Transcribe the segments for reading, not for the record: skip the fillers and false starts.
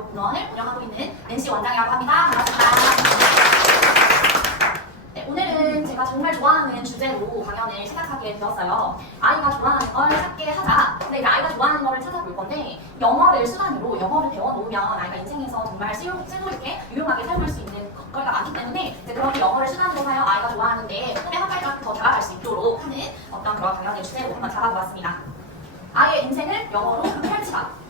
교육문원을 운영하고 있는 낸시 원장이라고 합니다. 반갑습니다. 네, 오늘은 제가 정말 좋아하는 주제로 강연을 시작하게 되었어요. 아이가 좋아하는 걸 찾게 하자. 근데 이제 아이가 좋아하는 거를 찾아볼 건데 영어를 수단으로 영어를 배워놓으면 아이가 인생에서 정말 쓸모있게 유용하게 사용할 수 있는 거가 많기 때문에 이제 그렇게 영어를 수단으로 하여 아이가 좋아하는데 꿈의 한 발짝 더 다가갈 수 있도록 하는 어떤 그런 강연의 주제로 한번 잡아보았습니다. 아이의 인생을 영어로 펼치다.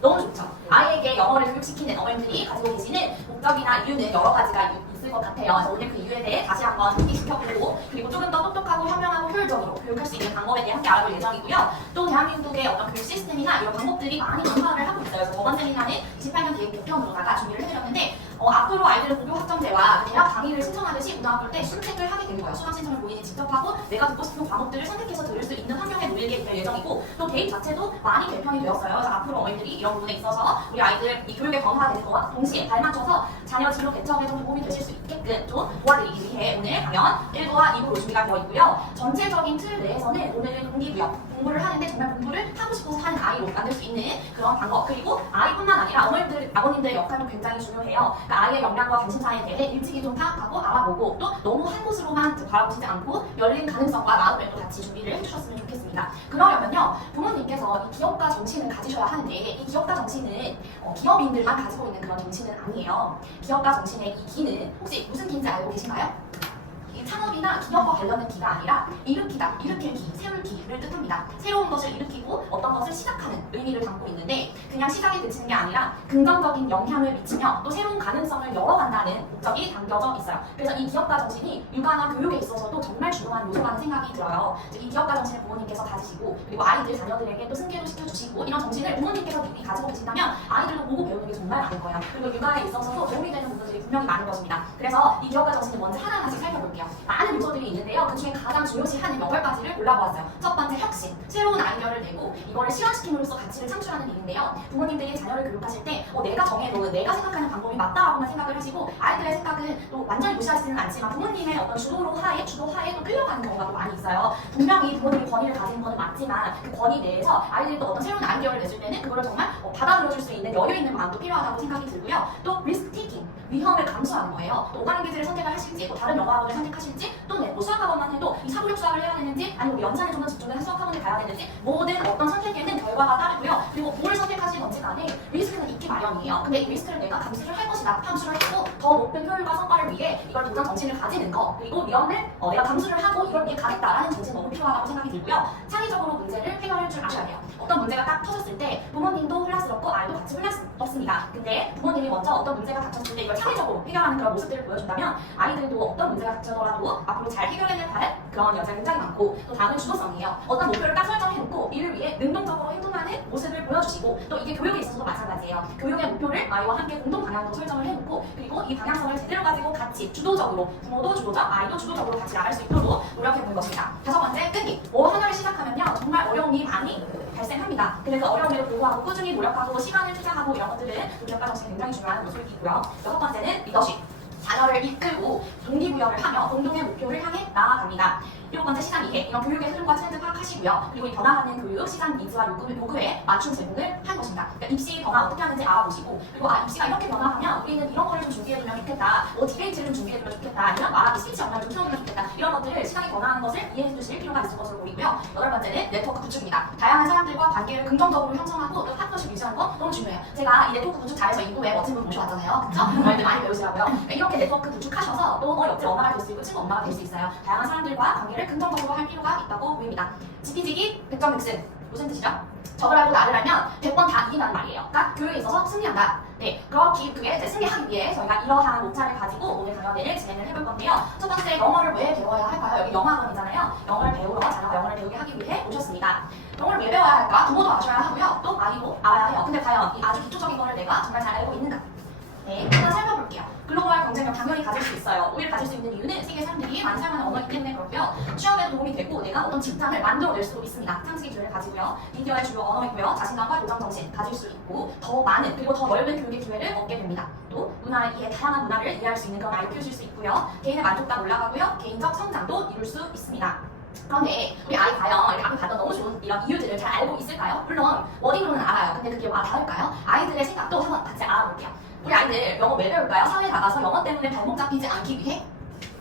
너무 좋죠. 아이에게 영어를 교육시키는 어머님들이 가지고 계시는 목적이나 이유는 여러 가지가 있을 것 같아요. 그래서 오늘 그 이유에 대해 다시 한번 상기시켜보고 그리고 조금 더 똑똑하고 현명하고 효율적으로 교육할 수 있는 방법에 대해 함께 알아볼 예정이고요. 또 대한민국의 어떤 교육 시스템이나 이런 방법들이 많이 변화를 하고 있어요. 그래서 저번 세미나는 28년 계획 개편으로다가 준비를 해드렸는데 앞으로 아이들은 고교 학점제와 대학 강의를 신청하듯이 고등학교 때 수능을 하게 되는 거예요. 수강 신청을 본인이 직접 하고 내가 듣고 싶은 과목들을 선택해서 들을 수 있는 환경에 놓이게 될 예정이고 또 대입 자체도 많이 개편이 되었어요. 그래서 앞으로 어머니들이 이런 부분에 있어서 우리 아이들 이 교육의 변화가 되는 것과 동시에 발맞춰서 자녀 진로 개척에 좀 도움이 되실 수 있게끔 좀 도와드리기 위해 오늘 강연 1부와 2부로 준비가 되어 있고요. 전체적인 틀 내에서는 오늘은 동기부여 공부를 하는데 정말 공부를 하고 싶어서 하는 아이로 만들 수 있는 그런 방법 그리고 아이뿐만 아니라 아버님들의 역할도 굉장히 중요해요. 그러니까 아이의 역량과 관심사에 대해 일찍이 좀 파악하고 알아보고 또 너무 한 곳으로만 바라보시지 않고 열린 가능성과 마음을 또 같이 준비를 해주셨으면 좋겠습니다. 그러려면요 부모님께서 이 기업가 정신을 가지셔야 하는데 이 기업가 정신은 기업인들만 가지고 있는 그런 정신은 아니에요. 기업가 정신의 이 기는 혹시 무슨 기인지 알고 계신가요? 창업이나 기업과 관련된 기가 아니라 일으키다, 일으킬 기, 세울 기를 뜻합니다. 새로운 것을 일으키고 어떤 것을 시작하는 의미를 담고 있는데 그냥 시작에 그치는 게 아니라 긍정적인 영향을 미치며 또 새로운 가능성을 열어간다는 목적이 담겨져 있어요. 그래서 이 기업가 정신이 육아나 교육에 있어서도 정말 중요한 요소라는 생각이 들어요. 이 기업가 정신을 부모님께서 가지시고 그리고 아이들, 자녀들에게 또 승계도 시켜주시고 이런 정신을 부모님께서 미리 가지고 계신다면 아이들도 보고 배우는 게 정말 많을 거예요. 그리고 육아에 있어서도 도움이 되는 부분들이 분명히 많은 것입니다. 그래서 이 기업가 정신을 먼저 하나하나씩 살펴볼게요. 많은 요소들이 있는데요. 그 중에 가장 중요시하는 8가지를 골라보았어요. 첫 번째 혁신, 새로운 아이디어를 내고 이거를 실현시킴으로써 가치를 창출하는 일인데요. 부모님들이 자녀를 교육하실 때 내가 정해놓은 내가 생각하는 방법이 맞다라고만 생각을 하시고 아이들의 생각은 또 완전히 무시하지는 않지만 부모님의 어떤 주도하에 또 끌려가는 경우가 또 많이 있어요. 분명히 부모님이 권위를 가지는 건 맞지만 그 권위 내에서 아이들이 또 어떤 새로운 아이디어를 내줄 때는 그거를 정말 받아들여줄 수 있는 여유 있는 마음도 필요하다고 생각이 들고요. 또 리스크 테이킹, 위험을 감수하는 거예요. 또 오가는기지를 선택을 하실지, 또 다른 영어학원을 선택하실지, 또 수학학원만 해도 이 사고력 수학을 해야 되는지, 아니면 연산에 좀 더 집중해서 수학학원을 가야 되는지, 모든 어떤 선택에는 결과가 따르고요. 그리고 뭘 선택하신 건지 간에 리스크는 있기 마련이에요. 근데 이 리스크를 내가 감수를 할 것이다, 함수를 하고 더 높은 효율과 성과를 위해 이걸 도전 정신을 가지는 거, 그리고 위험을 내가 감수를 하고 이걸 위해 가겠다라는 정신 너무 필요하다고 생각이 들고요. 창의적으로 문제를 해결할 줄 아셔야 돼요. 어떤 문제가 딱 터졌을 때 부모님도 혼란스럽고 아이도 같이 혼란스럽습니다. 근데 부모님이 먼저 어떤 문제가 닥쳤을 때 이걸 창의적으로 해결하는 그런 모습들을 보여준다면 아이들도 어떤 문제가 닥쳐더라도 앞으로 잘 해결해낼 그런 여자가 굉장히 많고 또 다음은 주도성이에요. 어떤 목표를 딱 설정해놓고 이를 위해 능동적으로 행동하는 모습을 보여주시고 또 이게 교육에 있어서도 마찬가지예요. 교육의 목표를 아이와 함께 공동 방향으로 설정을 해놓고 그리고 이 방향성을 제대로 가지고 같이 주도적으로 부모도 주도적, 아이도 주도적으로 같이 나갈 수 있도록 노력해보는 것입니다. 5번째, 끈기. 뭐 하나를 시작하면요 정말 어려운 일이 많이 발생합니다. 근데 그 어려움에도 불구하고 꾸준히 노력하고 시간을 투자하고 이런 것들은 기업가 정신이 굉장히 중요한 요소이고요. 6번째는 리더십. 자녀를 이끌고 동기부여를 하며 공동의 목표를 향해 나아갑니다. 7번째 시장 이해, 이런 교육의 흐름과 트렌드 파악하시고요. 그리고 이 변화하는 교육, 시장 니즈와 요구에 맞춤 제공을 한 것입니다. 그러니까 입시 변화 어떻게 하는지 알아보시고 그리고 입시가 이렇게 변화하면 우리는 이런 거를 좀 준비해두면 좋겠다. 디베이트를 좀 준비해두면 좋겠다. 아니면 말하기 스피치 역량을 좀 키워두면 좋겠다. 이런 것들을 시장이 변화하는 것을 이해해주실 필요가 있을 것으로 보이고요. 8번째는 네트워크 구축입니다. 다양한 사람들과 관계를 긍정적으로 형성하고 또 파트너십 유지하는 거 너무 중요해요. 제가 이 네트워크 구축 잘해서 인도에 멋진 분 모셔왔잖아요. 그쵸? 저희들 많이 배우시라고요. 이렇게 네트워크 구축하셔서 또 옆집 엄마가 될 수 있고 친구 엄마가 될 수 있어요. 다양한 사람들과 관계를 긍정적으로 할 필요가 있다고 보입니다. 지피지기 100점 백승. 무슨 뜻이죠? 적을 알고 나를 알면 100번 다 이긴다는 말이에요. 그러니까 교육에 있어서 승리한다. 네, 그게 승리하기 위해 저희가 이러한 목차를 가지고 오늘 강연을 진행을 해볼 건데요. 첫 번째, 영어를 왜 배워야 할까요? 여기 영어학원이잖아요. 영어를 배우러 자녀가 영어를 배우게 하기 위해 오셨습니다. 영어를 왜 배워야 할까? 부모도 아셔야 하고요. 또 아이도 알아야 해요. 근데 과연 이 아주 기초적인 거를 내가 정말 잘 알고 있는가? 네, 일단 살펴볼게요. 글로벌 경쟁력 당연히 가질 수 있어요. 우리를 가질 수 있는 이유는 세계 사람들이 많이 사용하는 언어이기 때문에 그렇고요. 취업에도 도움이 되고 내가 어떤 직장을 만들어낼 수도 있습니다. 상식의 기회를 가지고요. 미디어의 주요 언어이고요. 자신감과 도전 정신 가질 수 있고 더 많은 그리고 더 넓은 교육의 기회를 얻게 됩니다. 또 다양한 문화를 이해할 수 있는 그런 아이를 키우실 수 있고요. 개인의 만족감 올라가고요. 개인적 성장도 이룰 수 있습니다. 그런데 우리 아이 과연 이렇게 앞에 봤던 너무 좋은 이런 이유들을 잘 알고 있을까요? 물론 워딩으로는 알아요. 근데 그게 와 닿을까요? 아이들의 생각도 한번 같이 알아볼게요. 우리 아이들 영어 왜 배울까요? 사회에 나가서 영어 때문에 발목 잡히지 않기 위해?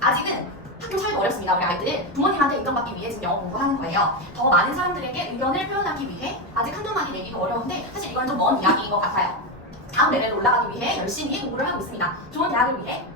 아직은 학교 사회가 어렵습니다. 우리 아이들 부모님한테 인정받기 위해 지금 영어 공부하는 거예요. 더 많은 사람들에게 의견을 표현하기 위해 아직 한두 마디 내기도 어려운데 사실 이건 좀 먼 이야기인 것 같아요. 다음 레벨로 올라가기 위해 열심히 공부를 하고 있습니다. 좋은 대학을 위해,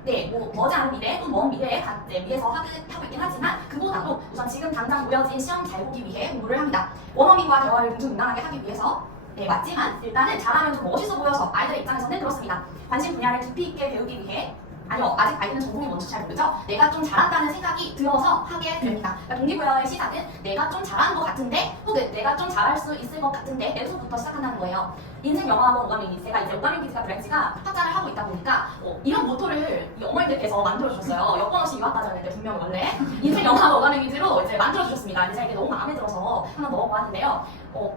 머지않은 미래, 또 먼 미래에 위해서 하고 있긴 하지만 그보다도 우선 지금 당장 놓여진 시험 잘 보기 위해 공부를 합니다. 원어민과 대화를 능수능란하게 하기 위해서 맞지만 일단은 잘하면 좀 멋있어 보여서 아이들의 입장에서는 그렇습니다. 관심 분야를 깊이 있게 배우기 위해 아니요, 아직 아이들은 전공이 뭔지 잘 모르죠? 내가 좀 잘한다는 생각이 들어서 하게 됩니다. 그러니까 동기부여의 시작은 내가 좀 잘하는 것 같은데 혹은 내가 좀 잘할 수 있을 것 같은데 에서부터 시작한다는 거예요. 인생 영어학원 오가민 제가 이제 오가민 기지가 브랜치가 확장을 하고 있다 보니까 이런 모토를 이 어머니들께서 만들어주셨어요. 여권 없이 유학가자는데 분명 원래 인생 영어학원 오가민 기지로 이제 만들어주셨습니다. 근데 제가 이게 너무 마음에 들어서 한번 넣어보았는데요.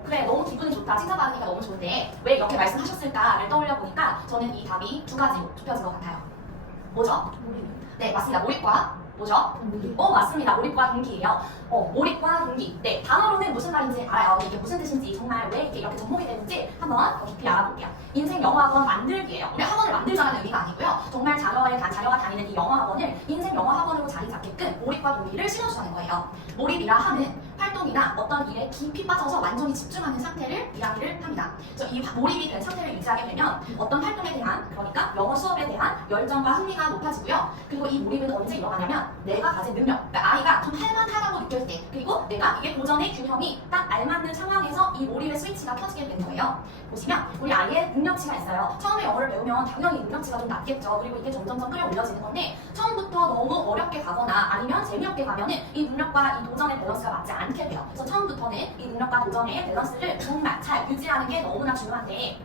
그래 너무 기분이 좋다, 칭찬받으니까 너무 좋은데 왜 이렇게 말씀하셨을까를 떠올려 보니까 저는 이 답이 두 가지로 좁혀진 것 같아요. 뭐죠? 네, 맞습니다. 몰입과 뭐죠? 맞습니다. 몰입과 동기예요. 몰입과 동기. 네, 단어로는 무슨 말인지 알아요. 이게 무슨 뜻인지 정말 왜 이렇게 접목이 되는지 한번 더 깊이 알아볼게요. 인생 영어학원 만들기예요. 우리 학원을 만들자는 의미가 아니고요. 정말 자녀가 다니는 이 영어학원을 인생 영어학원으로 자리 잡게끔 몰입과 동기를 심어주자는 거예요. 몰입이라 하는 활동이나 어떤 일에 깊이 빠져서 완전히 집중하는 상태를 이야기를 합니다. 그래서 이 몰입이 된 상태를 유지하게 되면 어떤 활동에 대한, 그러니까 영어 수업에 대한 열정과 흥미가 높아지고요. 그리고 이 몰입은 언제 일어나냐면 내가 가진 능력, 그러니까 아이가 좀 할만하다고 느낄 때, 그리고 내가 이게 도전의 균형이 딱 알맞는 상황에서 이 몰입의 스위치가 켜지게 되는 거예요. 보시면 우리 아이의 능력치가 있어요. 처음에 영어를 배우면 당연히 능력치가 좀 낮겠죠. 그리고 이게 점점점 끌어올려지는 건데 처음부터 너무 어렵게 가거나 아니면 재미없게 가면은 이 능력과 이 도전의 밸런스가 맞지 않게 돼요. 그래서 처음부터는 이 능력과 도전의 밸런스를 정말 잘 유지하는 게 너무나 중요한데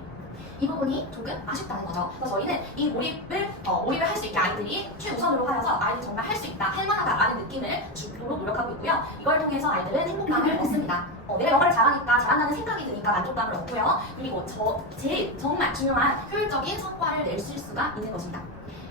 이 부분이 조금 아쉽다는 거죠. 그래서 저희는 이 몰입을 할 수 있게 아이들이 최우선으로 하여서 아이들이 정말 할 수 있다, 할 만하다라는 느낌을 주도록 노력하고 있고요. 이걸 통해서 아이들은 행복감을 얻습니다. 내가 영어를 잘하니까, 잘한다는 생각이 드니까 만족감을 얻고요. 그리고 제일 정말 중요한 효율적인 성과를 낼 수가 있는 것입니다.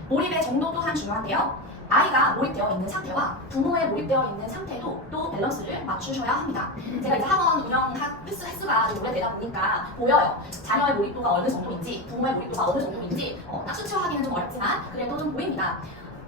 몰입의 정도 또한 중요한데요. 아이가 몰입되어 있는 상태와 부모의 몰입되어 있는 상태도 또 밸런스를 맞추셔야 합니다. 제가 이제 학원 운영 횟수가 좀 오래되다 보니까 보여요. 자녀의 몰입도가 어느 정도인지, 부모의 몰입도가 어느 정도인지 딱 수치화하기는 좀 어렵지만 그래도 좀 보입니다.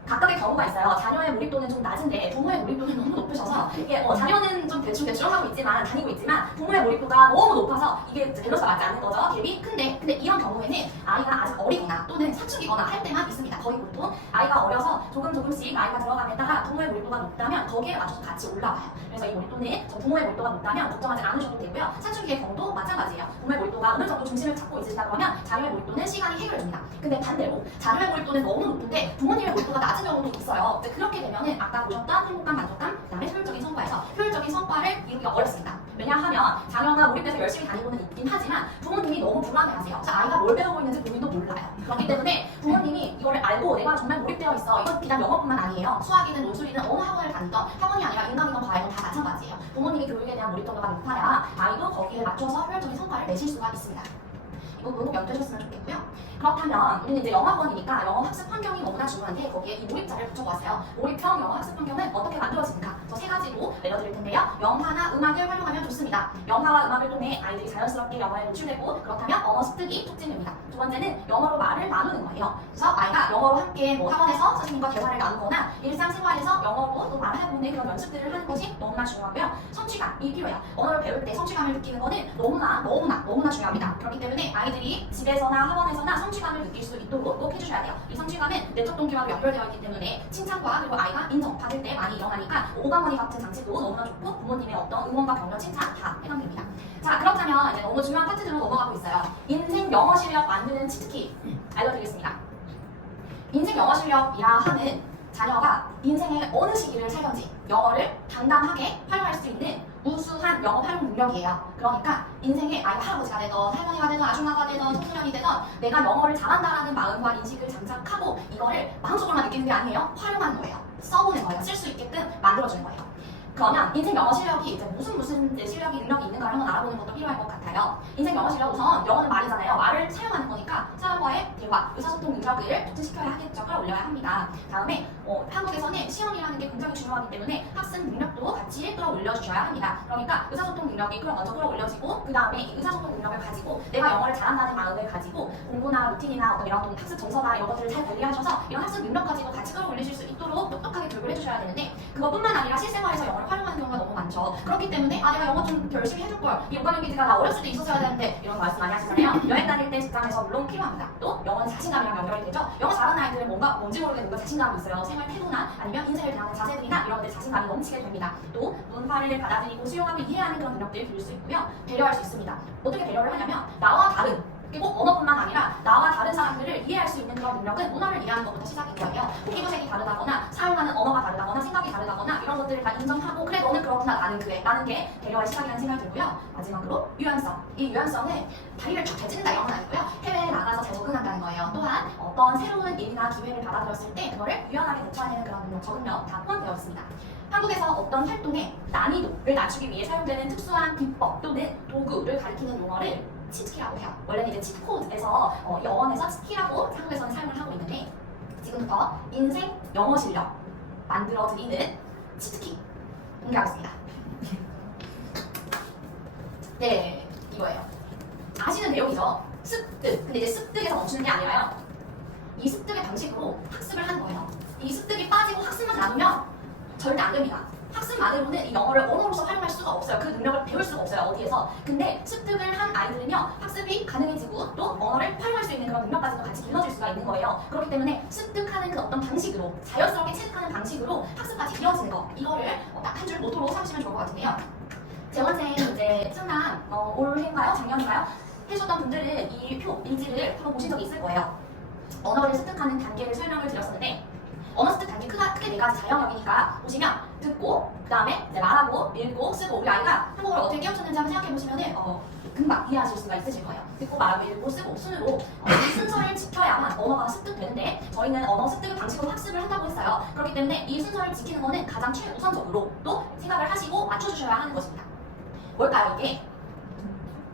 각각의 경우가 있어요. 자녀의 몰입도는 좀 낮은데 부모의 몰입도는 너무 높으셔서 이게 자녀는 좀 대충 하고 있지만 다니고 있지만 부모의 몰입도가 너무 높아서 이게 밸런스가 맞지 않는 거죠. 갭이 근데 이런 경우에는 아이가 아직 어리거나 또는 사춘기거나 할 때만 있습니다. 거의 보통 아이가 어려서 조금씩 나이가 들어감에 따라 부모의 몰입도가 높다면 거기에 맞춰서 같이 올라와요. 그래서 이 몰입도는 부모의 몰입도가 높다면 걱정하지 않으셔도 되고요. 사춘기의 경우도 마찬가지예요. 부모의 몰입도가 어느 정도 중심을 잡고 있으시다 그러면 자녀의 몰입도는 시간이 해결됩니다. 근데 반대로 자녀의 몰입도는 너무 높은데 부모님의 몰입도가 낮은 경우도 있어요. 그렇게 되면은 아까 보셨던 행복감, 만족감, 그다음에 효율적인 성과에서 효율적인 성과를 이루기가 어렵습니다. 왜냐하면 자녀가 몰입돼서 열심히 다니고는 있긴 하지만 부모님이 너무 불안해하세요. 그래서 아이가 뭘 배우고 있는지 본인도 몰라요. 그렇기 때문에 부모님이 이거를 알고 내가 정말 몰입되어 있어. 이건 비단 영어뿐만 아니에요. 수학이든 논술이든 어느 학원을 다니던 학원이 아니라 인간이든 과외든 다 마찬가지예요. 부모님이 교육에 대한 몰입도가 높아야 아이도 거기에 맞춰서 효율적인 성과를 내실 수가 있습니다. 이 부분 꼭 염두해주셨으면 좋겠고요. 그렇다면 우리는 이제 영어학원이니까 영어 학습 환경이 너무나 중요한데 거기에 이 몰입자를 붙여보았어요. 몰입형 영어 학습 환경은 어떻게 만들어지는가? 저 세 가지로 내려드릴 텐데요. 영화나 음악을 활용하면 좋습니다. 영화와 음악을 통해 아이들이 자연스럽게 영어에 노출되고 그렇다면 언어 습득이 촉진됩니다. 두 번째는 영어로 말을 나누는 거예요. 그래서 아이가 영어로 함께 학원에서 선생님과 대화를 나누거나 일상생활에서 영어로 또 말해보는 그런 연습들을 하는 것이 너무나 중요하고요. 성취감이 필요해요. 언어를 배울 때 성취감을 느끼는 것은 너무나 중요합니다. 그렇기 때문에 아이들이 집에서나 학원에서나 성취감을 느낄 수 있도록 꼭 해주셔야 돼요. 이 성취감은 내적 동기와도 연결되어 있기 때문에 칭찬과 그리고 아이가 인정받을 때 많이 일어나니까 오가머니 같은 장치도 너무나 좋고 부모님의 어떤 응원과 격려, 칭찬 다 해당됩니다. 자, 그렇다면 이제 너무 중요한 파트들로 넘어가고 있어요. 인생 영어 실력 만드는 치트키 알려드리겠습니다. 인생 영어 실력이라 하는 자녀가 인생의 어느 시기를 살던지 영어를 당당하게 활용할 수 있는 우수한 영어 활용 능력이에요. 그러니까 인생에 아이가 할아버지가 되든 할머니가 되든 아줌마가 되든 청소년이 되든 내가 영어를 잘한다라는 마음과 인식을 장착하고 이거를 마음속으로만 느끼는 게 아니에요. 활용하는 거예요. 써보는 거예요. 쓸 수 있게끔 만들어주는 거예요. 그러면 인생 영어 실력이 이제 무슨 실력이 능력이 있는가를 한번 알아보는 것도 필요할 것 같아요. 인생 영어 실력 우선 영어는 말이잖아요. 말을 사용하는 거니까 사람과의 대화, 의사소통 능력을 촉진시켜야 하겠죠. 끌어올려야 합니다. 다음에 한국에서는 시험이라는 게 굉장히 중요하기 때문에 학습 능력도 같이 끌어올려 주셔야 합니다. 그러니까 의사소통 능력이 먼저 끌어올려지고 그 다음에 이 의사소통 능력을 가지고 내가 영어를 잘한다는 마음을 가지고 공부나 루틴이나 어떤 이런 학습 정서나 이런 것들을 잘 관리하셔서 이런 학습 능력까지도 같이 끌어올리실 수 있도록 똑똑하게 교육을 해주셔야 되는데 그것뿐만 아니라 실생활에서 영어를 활용하는 경우가 너무 많죠. 그렇기 때문에 내가 영어 좀 열심히 해줄걸, 이 오가는 기지가 나 어렸을 때 있었어야 되는데 이런 말씀 많이 하시잖아요. 여행 다닐 때 직장에서 물론 필요합니다. 또 영어는 자신감이랑 연결이 되죠. 영어 잘하는 아이들은 뭔지 모르게 뭔가 자신감이 있어요. 생활 태도나 아니면 인생을 대하는 자세들이나 이런 데 자신감이 넘치게 됩니다. 또 문화를 받아들이고 수용하고 이해하는 그런 능력들을 기를 수 있고요. 배려할 수 있습니다. 어떻게 배려를 하냐면 나와 다른, 꼭 언어뿐만 아니라 나와 다른 사람들을 이해할 수 있는 그런 능력은 문화를 이해하는 것부터 시작인 거예요. 피부색이 다르다거나 사용하는 언어가 다르다거나 생각이 다르다거나 이런 것들을 다 인정하고 그래 너는 그렇구나 나는 그래 라는 게 배려의 시작이라는 생각이 들고요. 마지막으로 유연성. 이 유연성은 다리를 쭉 개진다 이런 건 아니고요. 해외에 나가서 잘 적응한다는 거예요. 또한 어떤 새로운 일이나 기회를 받아들였을 때 그거를 유연하게 대처하는 그런 능력, 적응력 다 포함되어 있습니다. 한국에서 어떤 활동의 난이도를 낮추기 위해 사용되는 특수한 비법 또는 도구를 가리키는 용어를 치트키라고 해요. 원래는 이제 치트코드에서 영어에서 치트키라고 한국에서는 사용을 하고 있는데 지금부터 인생 영어 실력 만들어드리는 치트키 공개하겠습니다. 네, 이거예요. 아시는 내용이죠. 습득. 근데 이제 습득에서 멈추는 게 아니라요. 이 습득의 방식으로 학습을 하는 거예요. 이 습득이 빠지고 학습만 놔두면 절대 안 됩니다. 학습만으로는 이 영어를 언어로서 활용할 수가 없어요. 그 능력을 배울 수가 없어요. 어디에서. 근데 습득을 한 아이들은요. 학습이 가능해지고 또 언어를 활용할 수 있는 그런 능력까지도 같이 길러질 수가 있는 거예요. 그렇기 때문에 습득하는 그 어떤 방식으로 자연스럽게 체득하는 방식으로 학습까지 이어지는 거. 이거를 딱 한 줄 모토로 삼으시면 좋을 것 같은데요. 재원생 이제 상담 올해인가요? 작년인가요? 해주셨던 분들은 이 표, 일지를 한번 보신 적이 있을 거예요. 언어를 습득하는 단계를 설명을 드렸었는데 언어 습득 단계 크게 네 가지 자영역이니까 보시면 듣고 그 다음에 말하고 읽고 쓰고 우리 아이가 한국어를 어떻게 깨우쳤는지 한번 생각해 보시면은 금방 이해하실 수가 있으실 거예요. 듣고 말하고 읽고 쓰고 순으로 이 순서를 지켜야만 언어가 습득되는데 저희는 언어 습득의 방식으로 학습을 한다고 했어요. 그렇기 때문에 이 순서를 지키는 거는 가장 최우선적으로 또 생각을 하시고 맞춰주셔야 하는 것입니다. 뭘까요 이게?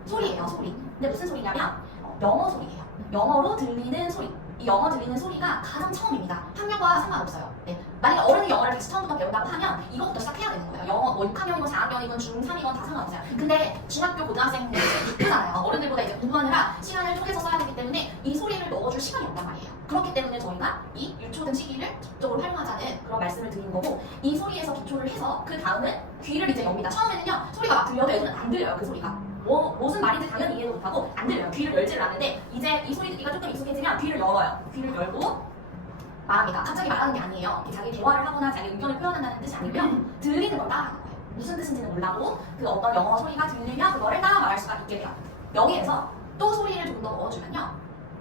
소리예요, 소리. 근데 무슨 소리냐면 영어 소리예요. 영어로 들리는 소리. 이 영어 들리는 소리가 가장 처음입니다. 학년과 상관없어요. 네. 만약에 어른이 영어를 다시 처음부터 배운다고 하면 이것부터 시작해야 되는 거예요. 영어 6학년이건 4학년이건 중3이건 다 상관없어요. 근데 중학교 고등학생은 이제 6부잖아요. 어른들보다 이제 공부하느라 시간을 쪼개서 써야 되기 때문에 이 소리를 넣어줄 시간이 없단 말이에요. 그렇기 때문에 저희가 이 유초등 시기를 적극적으로 활용하자는 그런 말씀을 드린 거고 이 소리에서 기초를 해서 그 다음은 귀를 이제 엽니다. 처음에는요 소리가 막 들려도 애들은 안 들려요. 그 소리가. 무슨 말인지 당연히 이해도 못하고 안 들려요. 귀를 열지를 않는데 이제 이 소리 듣기가 조금 익숙해지면 귀를 열어요. 귀를 열고 말합니다. 갑자기 말하는 게 아니에요. 자기 대화를 하거나 자기 의견을 표현한다는 뜻이 아니고요. 들리는 걸 따라하는 거예요. 무슨 뜻인지는 몰라도 그 어떤 영어 소리가 들리면 그거를 따라 말할 수가 있게 돼요. 여기에서 또 소리를 좀 더 넣어주면요.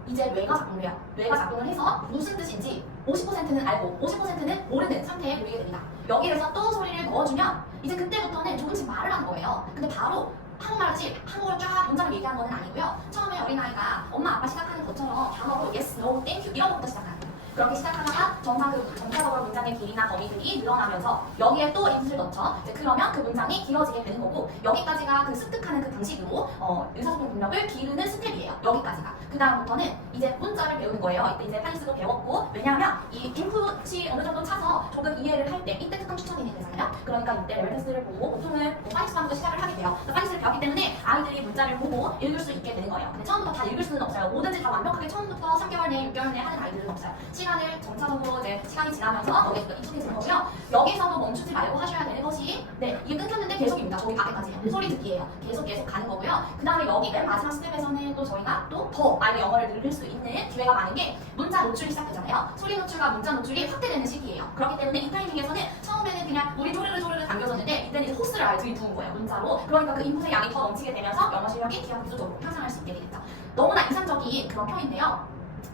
이제 뇌가 작동을 해요. 뇌가 작동을 해서 무슨 뜻인지 50%는 알고 50%는 모르는 상태에 보이게 됩니다. 여기에서 또 소리를 넣어주면 이제 그때부터는 조금씩 말을 하는 거예요. 근데 바로 한국말같이 한국어를 쫙 문장을 얘기하는 건 아니고요. 처음에 어린아이가 엄마 아빠 시작하는 것처럼 단어로 yes, no, thank you 이런 것부터 시작하는 거예요. 그렇게 시작하다가 전사적으로 문장의 길이나 범위들이 늘어나면서 여기에 또 인풋을 넣죠. 그러면 그 문장이 길어지게 되는 거고 여기까지가 그 습득하는 그 방식으로 의사소통 능력을 기르는 스텝이에요. 여기까지가. 그 다음부터는 이제 문자를 배우는 거예요. 이때 이제 파닉스도 배웠고 왜냐하면 이 인풋이 어느 정도 차서 조금 이해를 할 때 이때 특강 추천이 되잖아요. 그러니까 이때 레벨 테스트를 보고 보통은 파닉스부터 시작을 하게 돼요. 파닉스를 배웠기 때문에 아이들이 문자를 보고 읽을 수 있게 되는 거예요. 근데 처음부터 다 읽을 수는 없어요. 뭐든지 다 완벽하게 처음부터 3개월 내에 6개월 내에 하는 아이들은 없어요. 시간을 점차적으로 이제 시간이 지나면서 여기서 익숙해지는 거고요. 여기서도 멈추지 말고 하셔야 되는 것이 이게 끊겼는데 계속입니다. 저기 밖에까지요. 소리 듣기예요. 계속 가는 거고요. 그 다음에 여기 맨 마지막 스텝에서는 또 저희가 또 더 아이의 영어를 늘릴 수 있는 기회가 많은 게 문자 노출이 시작되잖아요. 소리 노출과 문자 노출이 확대되는 시기예요. 그렇기 때문에 이 타이밍에서는 처음에는 그냥 우리 조르르 담겨졌는데 이때는 호스를 아예 들이부은 거예요. 문자로. 그러니까 그 인풋의 양이 더 넘치게 되면서 영어 실력이 기하급수적으로 향상할 수 있게 되겠죠. 너무나 이상적인 그런 표인데요.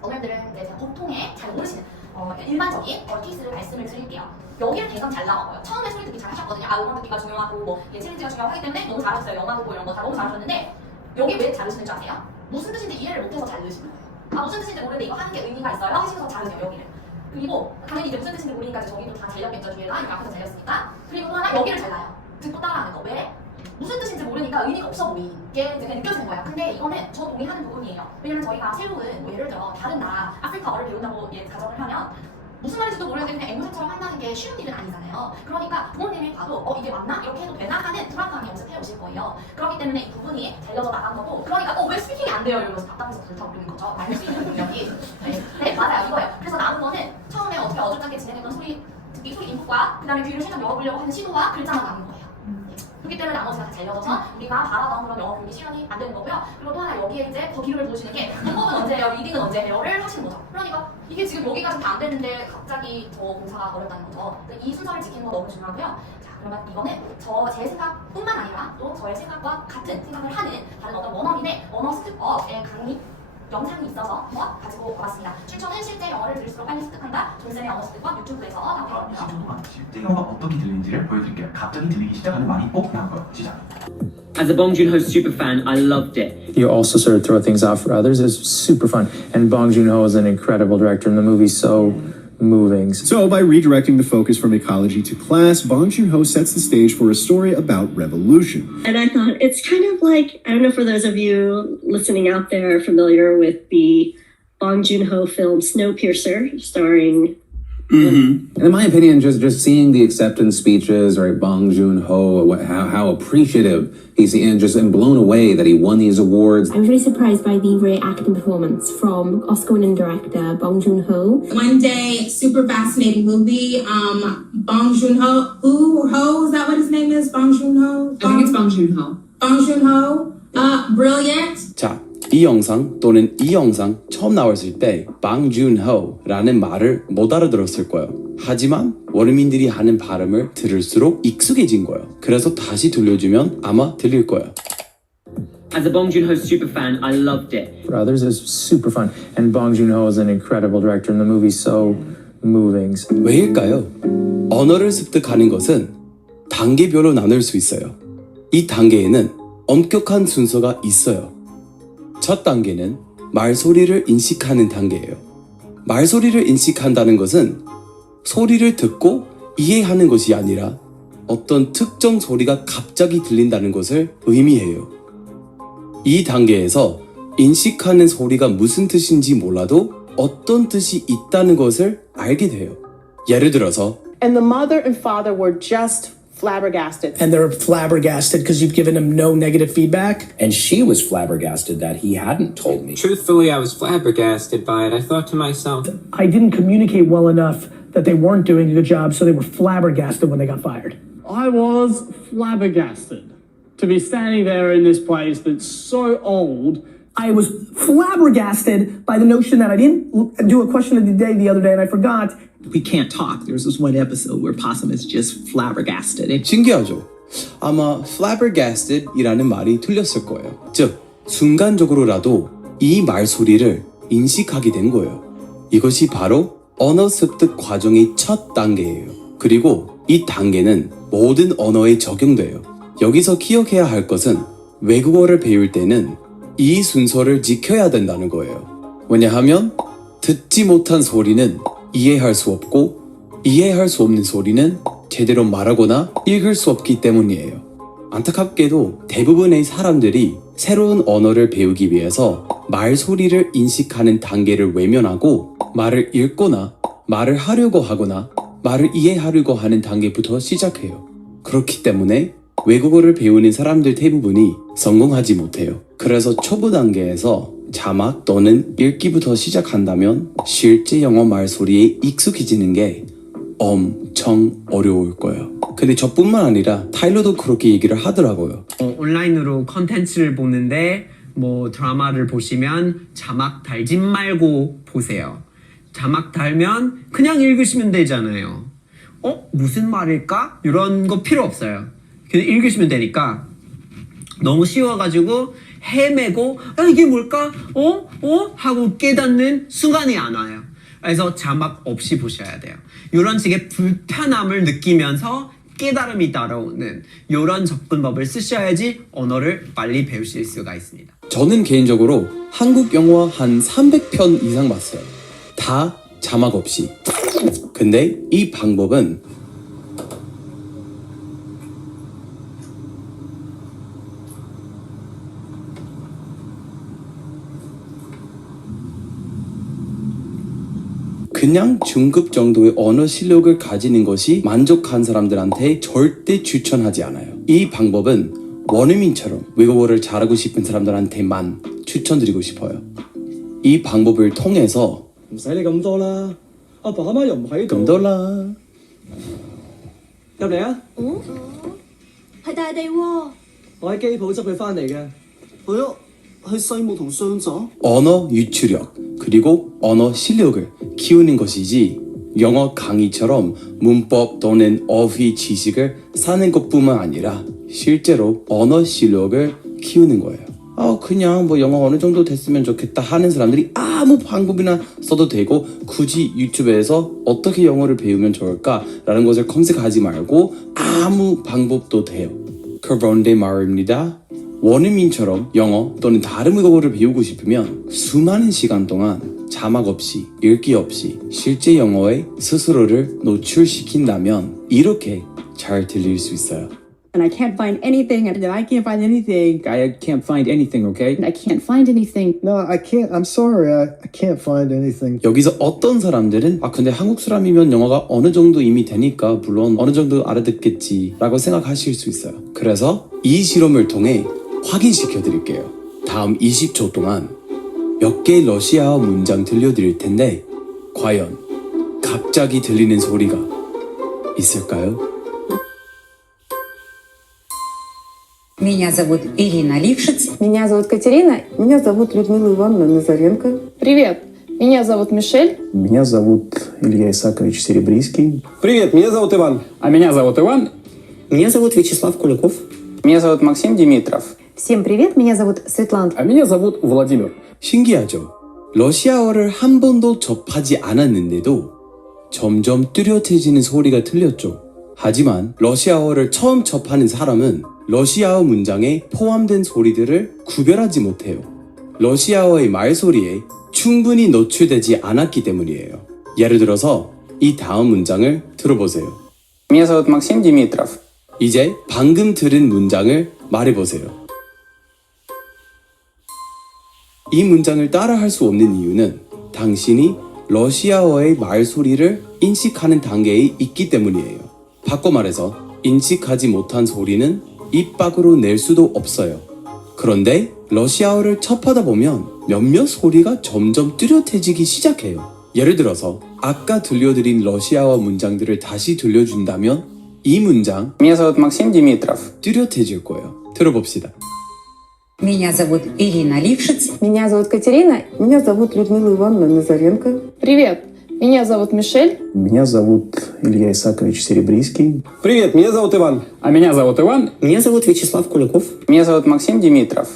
오늘들은 이제 보통에 잘 모르시는 일반적인 케이스를 말씀을 드릴게요. 여기를 대강 잘 나와요. 처음에 소리 듣기 잘 하셨거든요. 음악 듣기가 중요하고 챌린지가 중요하기 때문에 너무 잘하셨어요. 영화 보고 이런 거 다 너무 잘하셨는데 여기 왜 잘하시는 줄 아세요? 무슨 뜻인지 이해를 못해서 잘르시는 거예요. 무슨 뜻인지 모르는데 이거 하는 게 의미가 있어요? 하시면서 잘르세요. 여기를. 그리고 당연히 이제 무슨 뜻인지 모르니까 저기도 다 잘렸겠죠. 뒤에가 이렇게 앞에서 잘렸으니까. 그리고 또 하나 여기를 잘라요. 듣고 따라하는 거. 왜? 무슨 뜻인지 모르니까 의미가 없어 보이게 이제 그냥 느껴지는 거야. 근데 이거는 저 동의하는 부분이에요. 왜냐면 저희가 새로운 예를 들어 다른 나라 아프리카어를 배운다고 가정을 하면 무슨 말인지도 모르는데 그냥 앵무새처럼 한다는 게 쉬운 일은 아니잖아요. 그러니까 부모님이 봐도 이게 맞나? 이렇게 해도 되나? 하는 불안감이 연습해 오실 거예요. 그렇기 때문에 이 부분이 잘려져 나간 거고, 그러니까 왜 스피킹이 안 돼요? 이러면서 답답해서 불타오르는 거죠. 말할 수 있는 능력이. 네, 맞아요. 이거예요. 그래서 남은 거는 처음에 어떻게 어줍게 진행했던 소리 듣기, 소리 인풋과 그 다음에 귀를 살짝 열어보려고 하는 시도와 글자만 남은 거예요. 그렇기 때문에 나머지가 다 잘려져서 우리가 바라던 그런 영어 공부 시간이 안 되는 거고요. 그리고 또 하나 여기에 이제 더 기름을 부으시는 게 문법은 언제 해요, 리딩은 언제 해요를 하시는 거죠. 그러니까 이게 지금 여기가 다 안 되는데 갑자기 저 공사가 어렵다는 거죠. 이 순서를 지키는 거 너무 중요하고요. 자, 그러면 이거는 제 생각뿐만 아니라 또 저의 생각과 같은 생각을 하는 다른 어떤 원어민의 언어 습득법의 강의 영상이 있어서 한번 가지고 와봤습니다. 출처는 실제 영어를 들을수록 빨리 습득한다. 존쌤의 언어 습득법 유튜브에서 나오거든요. 실제 영어가 어떻게 들리는지를 보여드릴게요. 갑자기 들리기 시작하는 말이 꼭 나올 거예요. 시작. As a Bong Joon-ho superfan, I loved it. You also sort of throw things out for others. It's super fun. And Bong Joon-ho is an incredible director, and the movie's so moving. So, by redirecting the focus from ecology to class, Bong Joon-ho sets the stage for a story about revolution. And I thought it's kind of like, I don't know, for those of you listening out there familiar with the Bong Joon-ho film Snowpiercer, starring And in my opinion, just seeing the acceptance speeches, right, Bong Joon-ho, how appreciative he's and blown away that he won these awards. I was really surprised by the great acting performance from Oscar-winning director Bong Joon-ho. One Day, super fascinating movie. Bong Joon-ho, is that what his name is? Bong Joon-ho? I think it's Bong Joon-ho. Bong Joon-ho, brilliant. 자, 이 영상 또는 이 영상 처음 나왔을 때 방준호라는 말을 못 알아들었을 거예요. 하지만 원어민들이 하는 발음을 들을수록 익숙해진 거예요. 그래서 다시 들려주면 아마 들릴 거예요. As a Bong Joon-ho superfan, I loved it. For others, it's super fun. And Bong Joon-ho is an incredible director, and the movie's so moving. 왜일까요? 언어를 습득하는 것은 단계별로 나눌 수 있어요. 이 단계에는 엄격한 순서가 있어요. 첫 단계는 말소리를 인식하는 단계예요. 말소리를 인식한다는 것은 소리를 듣고 이해하는 것이 아니라 어떤 특정 소리가 갑자기 들린다는 것을 의미해요. 이 단계에서 인식하는 소리가 무슨 뜻인지 몰라도 어떤 뜻이 있다는 것을 알게 돼요. 예를 들어서 And the mother and father were just flabbergasted. And they're flabbergasted because you've given him no negative feedback. And she was flabbergasted that he hadn't told me. Truthfully, I was flabbergasted by it. I thought to myself, I didn't communicate well enough that they weren't doing a good job, so they were flabbergasted when they got fired. I was flabbergasted to be standing there in this place that's so old. I was flabbergasted by the notion that I didn't do a question of the day the other day and I forgot. We can't talk. There's this one episode where Possum is just flabbergasted. 신기하죠? 아마 flabbergasted이라는 말이 틀렸을 거예요. 즉, 순간적으로라도 이 말소리를 인식하게 된 거예요. 이것이 바로 언어 습득 과정의 첫 단계예요. 그리고 이 단계는 모든 언어에 적용돼요. 여기서 기억해야 할 것은 외국어를 배울 때는 이 순서를 지켜야 된다는 거예요. 왜냐하면 듣지 못한 소리는 이해할 수 없고 이해할 수 없는 소리는 제대로 말하거나 읽을 수 없기 때문이에요. 안타깝게도 대부분의 사람들이 새로운 언어를 배우기 위해서 말소리를 인식하는 단계를 외면하고 말을 읽거나 말을 하려고 하거나 말을 이해하려고 하는 단계부터 시작해요. 그렇기 때문에 외국어를 배우는 사람들 대부분이 성공하지 못해요. 그래서 초보 단계에서 자막 또는 읽기부터 시작한다면 실제 영어 말소리에 익숙해지는 게 엄청 어려울 거예요. 근데 저뿐만 아니라 타일러도 그렇게 얘기를 하더라고요. 온라인으로 컨텐츠를 보는데 드라마를 보시면 자막 달지 말고 보세요. 자막 달면 그냥 읽으시면 되잖아요. 무슨 말일까? 이런 거 필요 없어요. 그냥 읽으시면 되니까 너무 쉬워가지고 헤매고 이게 뭘까? 하고 깨닫는 순간이 안 와요. 그래서 자막 없이 보셔야 돼요. 이런 식의 불편함을 느끼면서 깨달음이 따라오는 이런 접근법을 쓰셔야지 언어를 빨리 배우실 수가 있습니다. 저는 개인적으로 한국 영화 한 300편 이상 봤어요. 다 자막 없이. 근데 이 방법은 그냥 중급 정도의 언어 실력을 가지는 것이 만족한 사람들한테 절대 추천하지 않아요. 이 방법은 원어민처럼 외국어를 잘하고 싶은 사람들한테만 추천드리고 싶어요. 이 방법을 통해서 唔使你咁多啦，阿爸阿媽又唔喺度。咁多啦。入嚟啊！係大地喎。我喺機鋪執佢翻嚟嘅。係咯，係細木同雙咗。 언어 유출력 그리고 언어 실력을 키우는 것이지 영어 강의처럼 문법 또는 어휘 지식을 사는 것뿐만 아니라 실제로 언어 실력을 키우는 거예요. 그냥 뭐 영어 어느 정도 됐으면 좋겠다 하는 사람들이 아무 방법이나 써도 되고 굳이 유튜브에서 어떻게 영어를 배우면 좋을까라는 것을 검색하지 말고 아무 방법도 돼요. 그런데 말입니다. 원어민처럼 영어 또는 다른 외국어를 배우고 싶으면 수많은 시간 동안 자막 없이 읽기 없이 실제 영어에 스스로를 노출시킨다면 이렇게 잘 들릴 수 있어요. And I can't find anything. And I can't find anything. I can't find anything, okay? I can't find anything. No, I can't. I'm sorry. I can't find anything. 여기서 어떤 사람들은 근데 한국 사람이면 영어가 어느 정도 이미 되니까 물론 어느 정도 알아듣겠지 라고 생각하실 수 있어요. 그래서 이 실험을 통해 확인시켜 드릴게요. 다음 20초 동안 몇 개의 러시아어 문장 들려드릴 텐데 과연 갑자기 들리는 소리가 있을까요? Меня зовут Ирина Лившиц. Меня зовут Катерина. Меня зовут Людмила Ивановна Назаренко. Привет. Меня зовут Мишель. Меня зовут Илья Исакович Серебрийский. Привет, меня зовут Иван. А меня зовут Иван. Меня зовут Вячеслав Куликов. Меня зовут Максим Димитров. Всем привет. Меня зовут Светлана. А меня зовут Владимир. 신기하죠? 러시아어를 한 번도 접하지 않았는데도 점점 뚜렷해지는 소리가 들렸죠. 하지만 러시아어를 처음 접하는 사람은 러시아어 문장에 포함된 소리들을 구별하지 못해요. 러시아어의 말소리에 충분히 노출되지 않았기 때문이에요. 예를 들어서 이 다음 문장을 들어보세요. Меня зовут Максим Димитров. 이제 방금 들은 문장을 말해보세요. 이 문장을 따라할 수 없는 이유는 당신이 러시아어의 말소리를 인식하는 단계에 있기 때문이에요. 바꿔 말해서 인식하지 못한 소리는 입 밖으로 낼 수도 없어요. 그런데 러시아어를 접하다 보면 몇몇 소리가 점점 뚜렷해지기 시작해요. 예를 들어서 아까 들려드린 러시아어 문장들을 다시 들려준다면 이 문장 Меня зовут Максим Димитров. 뚜렷해질 거예요. 들어봅시다. Меня зовут Ирина Лившиц. Меня зовут Катерина. Меня зовут Людмила Ивановна Назаренко. Привет. Меня зовут Мишель. Меня зовут Илья Исакович Серебрийский. Привет, меня зовут Иван. А меня зовут Иван. Меня зовут Вячеслав Куликов. Меня зовут Максим Димитров.